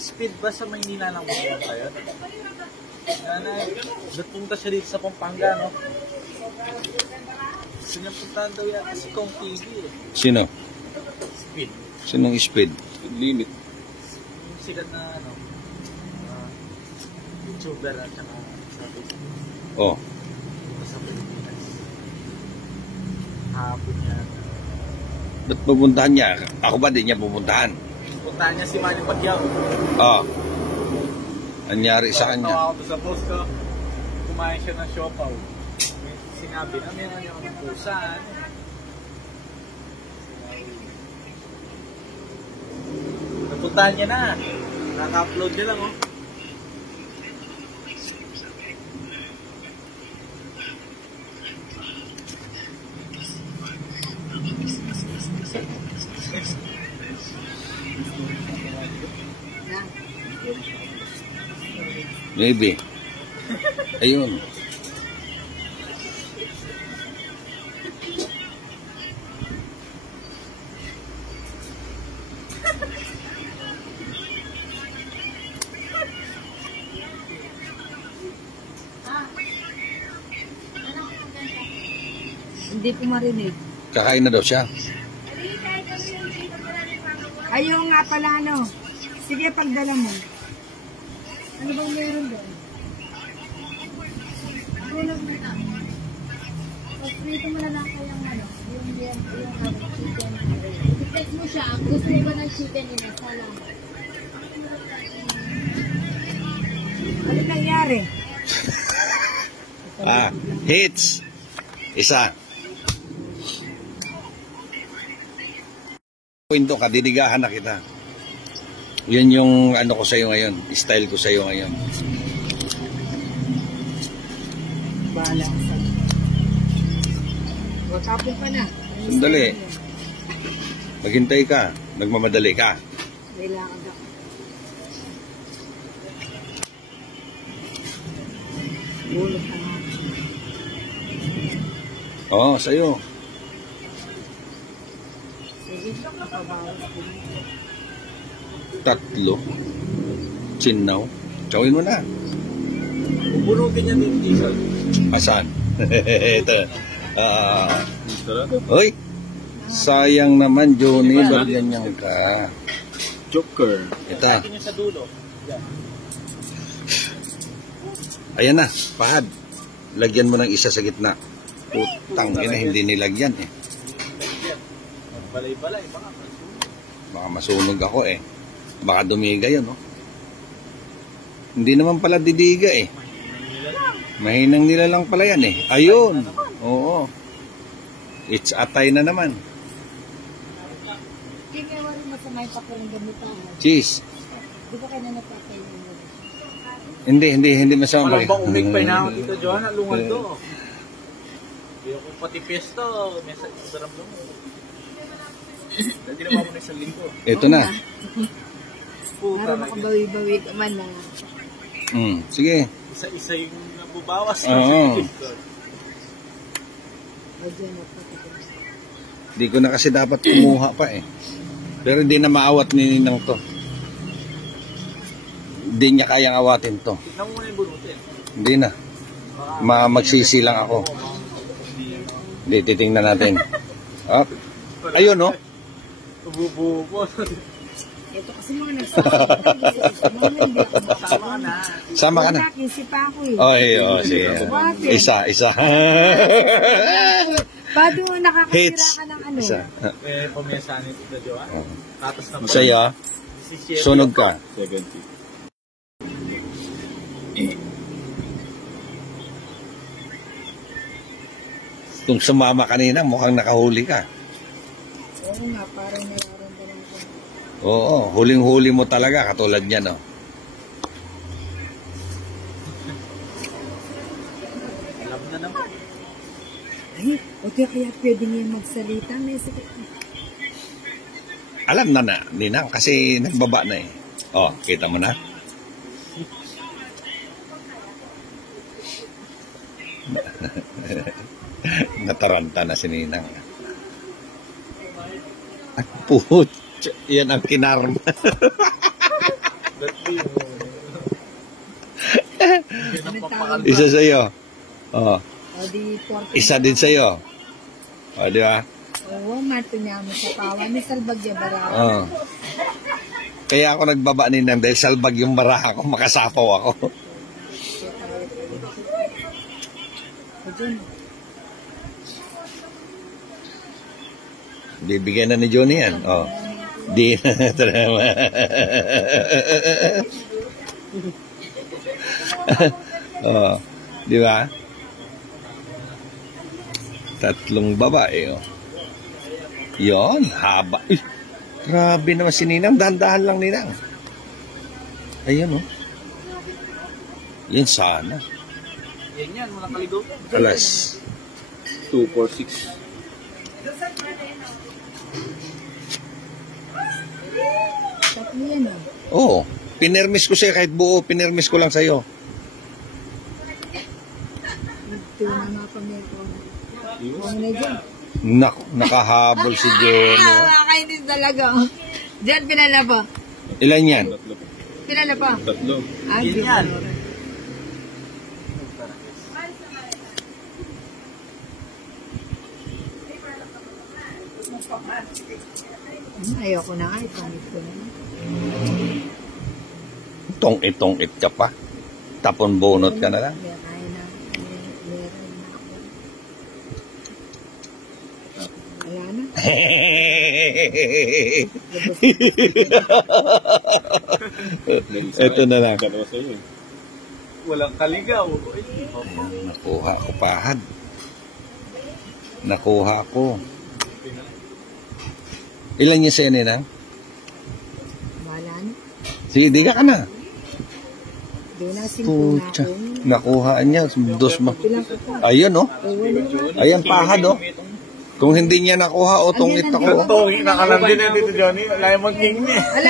Speed ba sa Maynila lang pumunta kayo? Napunta siya dito sa Pampanga, no? Gusto niya puntahan daw yan si Kong TV eh. Sino? Speed. Sinong Speed? Speed limit. Yung sikat na ano, YouTuber at saka sa Facebook. Oh. Sa Pilipinas. Hapon niya. Ba't pupuntahan niya? Ako ba din niya pupuntahan? Puntahan niya si Manny Pacquiao. Oh. Anyari sa kanya? Tawa ako sa post ko. Kumain siya ng siopaw. Sinabi na meron niya kami pusa. Napuntahan niya na. Naka-upload niya lang, oh. Maybe. Ayun. Hindi po marinig. Kakain na daw siya. Ayaw nga pala ano. Sige, pagdala mo. Ano bang meron doon? Tulog na ito. Pag-prito mo na lang kayang ano, yung chicken. I-text mo siya, gusto mo ba ng chicken yun? Masala. Ano nangyari? Hits. Isa. Kwento ka, dinigahan na kita. Yan yung ano ko sa'yo ngayon. Style ko sa'yo ngayon. Bahala ka sa'yo. Watapon ka na. Sandali. Naghintay ka. Nagmamadali ka. Kailangan ka. Bulot ka nga. Oo, sa'yo. Sige, nakabawas ko. Tatlo. Chinaw. Chawin mo na. Bubunutin niya din diesel. Asan? Ito. Hoy. Sayang naman, Johnny. Ba't ganyan ka? Joker. Ito. Atin niya sa dulo. Yan. Ayan na. Pahad. Lagyan mo ng isa sa gitna. Putang ina, hindi nilagyan eh. Balay-balay. Baka masunog ako eh. Baka dumiga yun, no? Hindi naman pala didiga eh. Mahinang nila lang pala yan eh. Ayun. Oo. It's atay na naman. Kinawa rin masamay pa ko rin gamitan. Cheese. Di ba kayo na napatay yung Hindi masama. Walang bang umig pa na dito, Johanna. Lungan to. Hindi ako pati pesto. May saramdam mo. Hindi naman mo na isang linggo. Ito na. para makabawi-bawi ka man na. Sige. Isa-isa yung nabubawas. Oo. Hindi ko na kasi dapat kumuha pa eh. Pero hindi na maawat ni Ninang to. Hindi niya kayang awatin to. Tignan mo muna yung bunutin. Hindi na. Magsisi lang ako. Hindi, titingnan natin. Oh. Ayun, no? Bububo. Ito kasi mga nagsasabi. Sama ka na. Sama ka na. Kinsipa ako eh. Oh, sige. Isa. Paano nakakasira ka ng ano? Isa. Pamiyasan ito na, Johan. Tatas na ba? Sa'yo, sunog ka. 70. Kung sumama kanina, mukhang nakahuli ka. Oo nga, parang nararamdaman ko. Oo, huling-huli mo talaga, katulad niya, no? Alam na naman. Ay, okay, kaya pwede niya magsalita. May sakit. Alam na, Ninang, kasi nagbaba na eh. Oh, kita mo na? Nataranta na si Ninang. At puhut, yan ang kinarma. papakalma. Isa sa'yo. Oh. O di 40. Isa din sa'yo. O, di ba? Oo, mato niya mo sa pawa. May salbagya barawa. Oh. Kaya ako nagbaba ninang dahil salbag yung baraha ko, makasapaw ako. O dyan. Bibigyan na ni Johnny yan. Oh. Di na trama. Oh, di ba? 3 babae, oh. Yon, haba. Uy, grabe naman si Ninang. Dahan-dahan lang, Ninang. Ayun, oh. Yan sana. Yan, walang kaligaw. Alas. 246. Tatlo yan o. Oo. Pinermis ko siya kahit buo. Pinermis ko lang sa'yo. Ito na nga kami ko. Huwag na dyan. Nakahabol si Johnny. Oh. Nakakainis talaga. Diyan, pinala pa. Ilan yan? Pinala pa. 3. Ay, Yan. Ayoko na nga. Ipangit ko na. Tong-it ka pa. Tapon bunot ka na lang. Meron na ako. Wala na. Ito na lang. Dalawa sa'yo. Walang kaligaw. Nakuha ko pahad. Nakuha ko. Ilan yung sa'yo, Ninang? Wala na. Sige, diga ka na. Doon na, 5 na Pucha. ako. Nakuhaan niya. Dos ma. Pilang ko pa. Ayun, oh. Wala. Ayan, pahad, oh. Kung hindi niya nakuha, o tongit ako. Ito, nakalam din na dito, Johnny. Wala yung mag-king niya. Wala